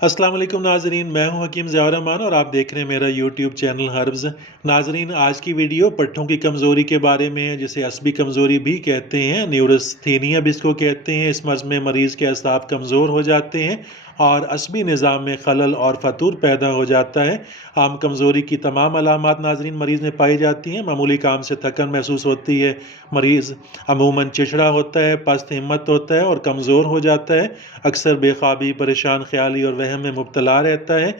अस्सलाम वालेकुम नाज़रीन, मैं हूं हकीम ज़ियाउर रहमान और आप देख रहे हैं मेरा यूट्यूब चैनल हर्ब्स। नाज़रीन, आज की वीडियो पट्ठों की कमज़ोरी के बारे में है, जिसे असबी कमज़ोरी भी कहते हैं, न्यूरोस्थेनिया भी इसको कहते हैं। इस मर्ज़ में मरीज़ के असाब कमज़ोर हो जाते हैं और असबी निज़ाम में खलल और फतूर पैदा हो जाता है। आम कमज़ोरी की तमाम अलामात नाज़रीन मरीज़ में पाई जाती हैं। मामूली काम से थकन महसूस होती है, मरीज़ अमूमन चिड़चिड़ा होता है, पस्त हिम्मत होता है और कमज़ोर हो जाता है। अक्सर बेख्वाबी, परेशान ख्याली और वहम में मुब्तला रहता है।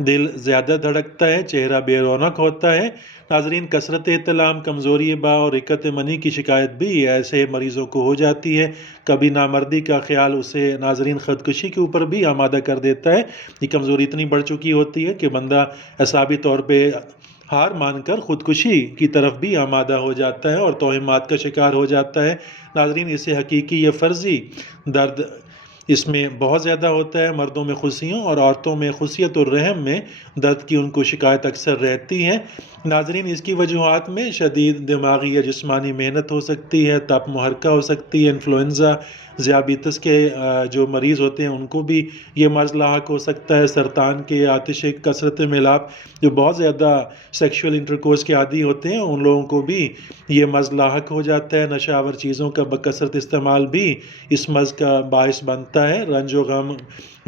दिल ज़्यादा धड़कता है, चेहरा बेरौनक होता है। नाज़रीन, कसरत एहतलाम, कमज़ोरी बा और रिक्कत मनी की शिकायत भी ऐसे मरीज़ों को हो जाती है। कभी नामर्दी का ख़्याल उसे नाज़रीन ख़ुदकुशी के ऊपर भी आमादा कर देता है। ये कमज़ोरी इतनी बढ़ चुकी होती है कि बंदा असाबी तौर पे हार मानकर ख़ुदकुशी की तरफ भी आमादा हो जाता है और तोहमात का शिकार हो जाता है। नाज़रीन, इसे हकीकी या फ़र्ज़ी दर्द इसमें बहुत ज़्यादा होता है। मर्दों में खुशियों और औरतों में खुशियत और रहम में दर्द की उनको शिकायत अक्सर रहती है। नाज़रीन, इसकी वजूहात में शदीद दिमागी या जिस्मानी मेहनत हो सकती है, तप मुहर्रका हो सकती है, इन्फ्लुएंज़ा, ज़ियाबितस के जो मरीज़ होते हैं उनको भी ये मर्ज़ लाहक हो सकता है। सरतान के, आतिश, कसरत मिलाप, जो बहुत ज़्यादा सेक्शुअल इंटरकोर्स के आदी होते हैं उन लोगों को भी ये मर्ज़ लाहक हो जाता है। नशावर चीज़ों का बकसरत इस्तेमाल भी इस मर्ज़ का बाइस बनता है। रंज व गम,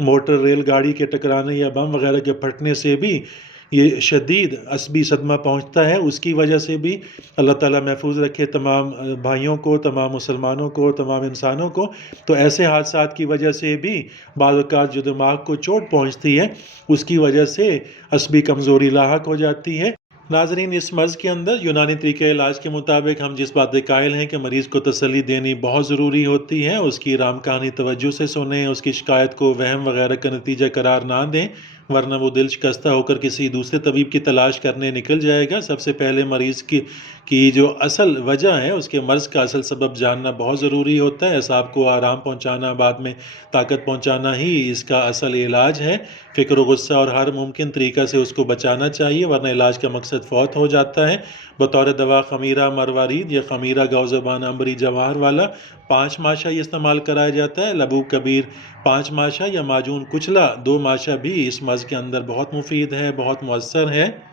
मोटर रेलगाड़ी के टकराने या बम वगैरह के फटने से भी ये शदीद असबी सदमा पहुँचता है। उसकी वजह से भी अल्लाह ताला महफूज रखे तमाम भाइयों को, तमाम मुसलमानों को, तमाम इंसानों को। तो ऐसे हादसात की वजह से भी बाज़ औक़ात जो दिमाग को चोट पहुँचती है, उसकी वजह से असबी कमज़ोरी लाहक हो जाती है। नाज़रीन, इस मर्ज़ के अंदर यूनानी तरीक़े इलाज के मुताबिक हम जिस बात के कायल हैं कि मरीज़ को तसल्ली देनी बहुत ज़रूरी होती है। उसकी राम कहानी तवज्जो से सुनें, उसकी शिकायत को वहम वगैरह का नतीजा करार ना दें, वरना वो दिल शिकस्ता होकर किसी दूसरे तबीब की तलाश करने निकल जाएगा। सबसे पहले मरीज़ की जो असल वजह है, उसके मर्ज़ का असल सबब जानना बहुत ज़रूरी होता है। असाब को आराम पहुँचाना, बाद में ताकत पहुँचाना ही इसका असल इलाज है। फ़िक्र व गुस्सा और हर मुमकिन तरीक़ा से उसको बचाना चाहिए, वरना इलाज का मकसद फ़ौत हो जाता है। बतौर दवा ख़मीरा मरवारीद या ख़मीरा गौज़बान अंबरी जवाहर वाला 5 माशा ये इस्तेमाल कराया जाता है। लबूब कबीर 5 माशा या माजून कुचला 2 माशा भी इस मर्ज़ के अंदर बहुत मुफ़ीद है, बहुत मुअस्सर है।